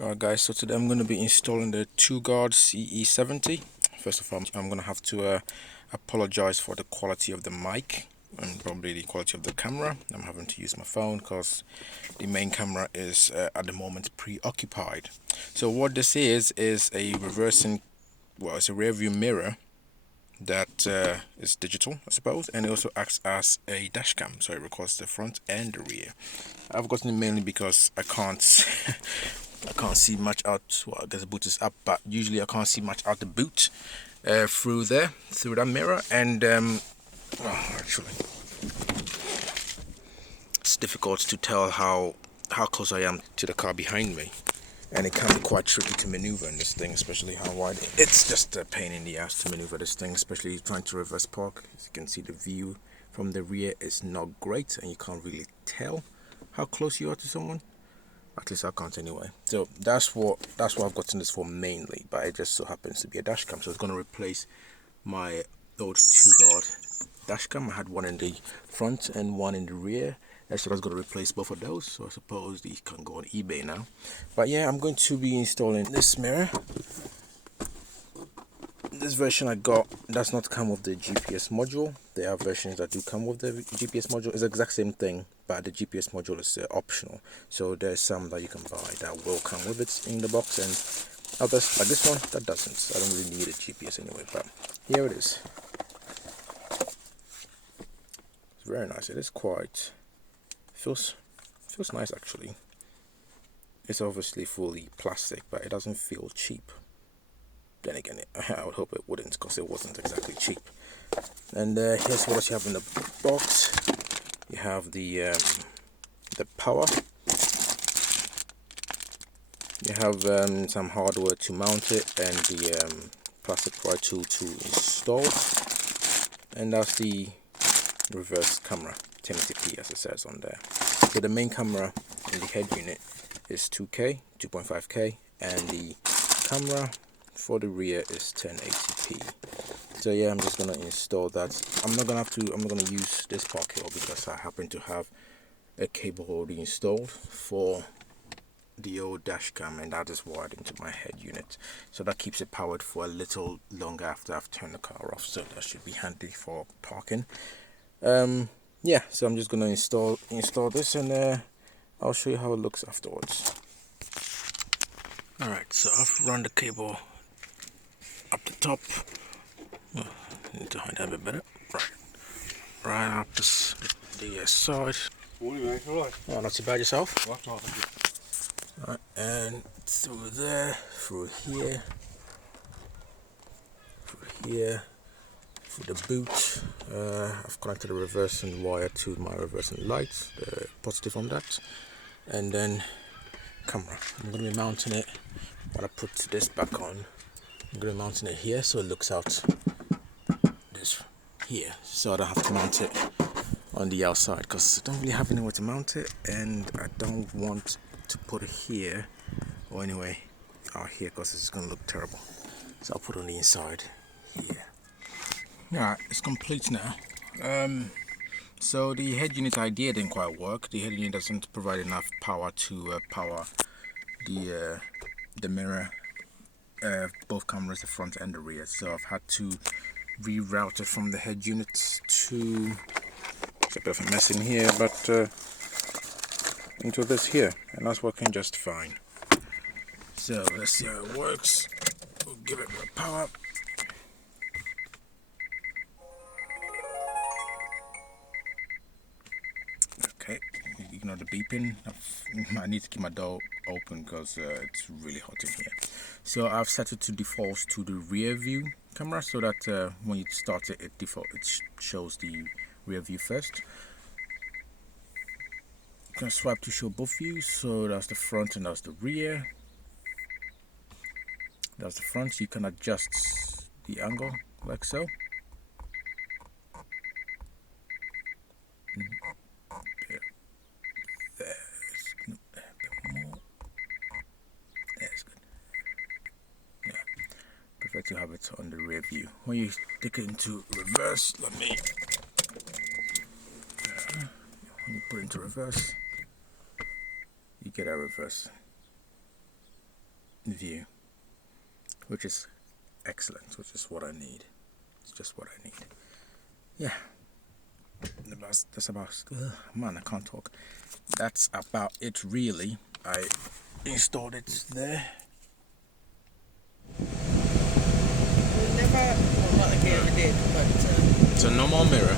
Alright guys, so today I'm going to be installing the Toguard CE70. First of all, I'm going to have to apologize for the quality of the mic and probably the quality of the camera. I'm having to use my phone because the main camera is at the moment preoccupied. So what this is a reversing, well, it's a rear view mirror that is digital, I suppose, and it also acts as a dash cam, so it records the front and the rear. I've gotten it mainly because I can't see much out. Well, I guess the boot is up, but usually I can't see much out the boot through that mirror, and actually it's difficult to tell how close I am to the car behind me, and it can be quite tricky to maneuver in this thing, especially how wide. It's just a pain in the ass to maneuver this thing, especially trying to reverse park. As you can see, the view from the rear is not great, and you can't really tell how close you are to someone. At least I can't anyway. So that's what I've gotten this for mainly, but it just so happens to be a dash cam. So it's going to replace my old Toguard dash cam. I had one in the front and one in the rear. So that's going to replace both of those. So I suppose these can go on eBay now. But yeah, I'm going to be installing this mirror. This version I got does not come with the GPS module. There are versions that do come with the GPS module. It's the exact same thing, but the GPS module is optional. So there's some that you can buy that will come with it in the box, and others like this one that doesn't. I don't really need a GPS anyway, but here it is. It's very nice. It is quite feels nice actually. It's obviously fully plastic, but it doesn't feel cheap. Then again, I would hope it wouldn't, because it wasn't exactly cheap. And here's what you have in the box. You have the power. You have some hardware to mount it, and the plastic pry tool to install. And that's the reverse camera, 1080p as it says on there. So the main camera in the head unit is 2.5K, and the camera for the rear is 1080p. So yeah, I'm just gonna install that. I'm not gonna use this power cable because I happen to have a cable already installed for the old dash cam, and that is wired into my head unit, so that keeps it powered for a little longer after I've turned the car off. So that should be handy for parking. Yeah, so I'm just gonna install this, and I'll show you how it looks afterwards. Alright, so I've run the cable up the top. Oh, I need to hide that a bit better. Right up the side. Morning, mate. All right. Oh, not too bad yourself. Well, thank you. Right, and through there, through here, through the boot. I've connected a reversing wire to my reversing lights, the positive on that, and then camera. I'm going to be mounting it when I put this back on. I'm going to be mounting it here so it looks out this here, so I don't have to mount it on the outside, because I don't really have anywhere to mount it, and I don't want to put it here or anyway out here, because it's going to look terrible. So I'll put it on the inside here. Alright, it's complete now. So the head unit idea didn't quite work. The head unit doesn't provide enough power to power the mirror, both cameras, the front and the rear. So I've had to reroute it from the head unit to, it's a bit of a mess in here, but into this here, and that's working just fine. So let's see how it works. We'll give it more power. Okay, ignore the beeping. I need to keep my door open because it's really hot in here. So I've set it to default to the rear view camera, so that when you start it, it shows the rear view first. You can swipe to show both views, so that's the front and that's the rear. That's the front. You can adjust the angle like so. Prefer to have it on the rear view. When you take it into reverse, when you put it into reverse, you get a reverse. view, which is excellent, which is what I need. It's just what I need. Yeah, that's about, man, I can't talk. That's about it really. I installed it there. Never, well, not like I ever did, but It's a normal mirror.